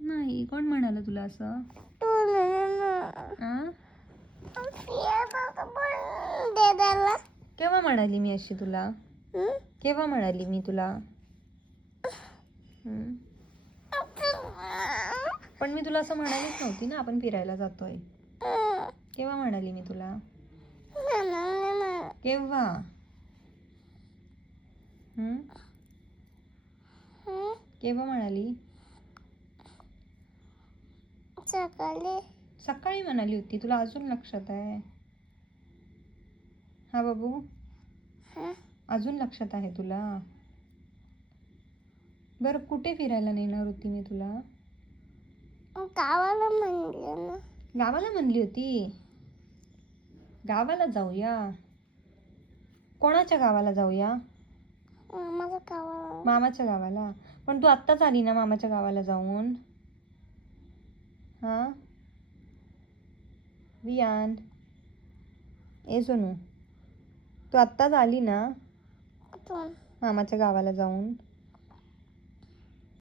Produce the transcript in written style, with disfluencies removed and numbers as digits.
नाही, कोण म्हणाल तुला असं? आ? केव्हा म्हणाली मी अशी तुला? केव्हा म्हणाली मी तुला? हम्म? पण मी तुला असं म्हणालीच नव्हती ना, आपण फिरायला जातोय. केव्हा म्हणाली मी तुला? केव्हा? केव्हा म्हणाली? सकाळी म्हणाली होती. तुला अजून लक्षात आहे? हा बाबू, अजून लक्षात आहे तुला? बरं, कुठे फिरायला नेणार होती मी तुला? गावाला म्हणलं ना. गावाला म्हणली होती. गावाला जाऊया. कोणाच्या गावाला जाऊया? मामाच्या गावाला. पण तू आत्ताच आली ना मामाच्या गावाला जाऊन. हा वियान, ए सोनू, तू आत्ताच आली ना मामाच्या गावाला जाऊन.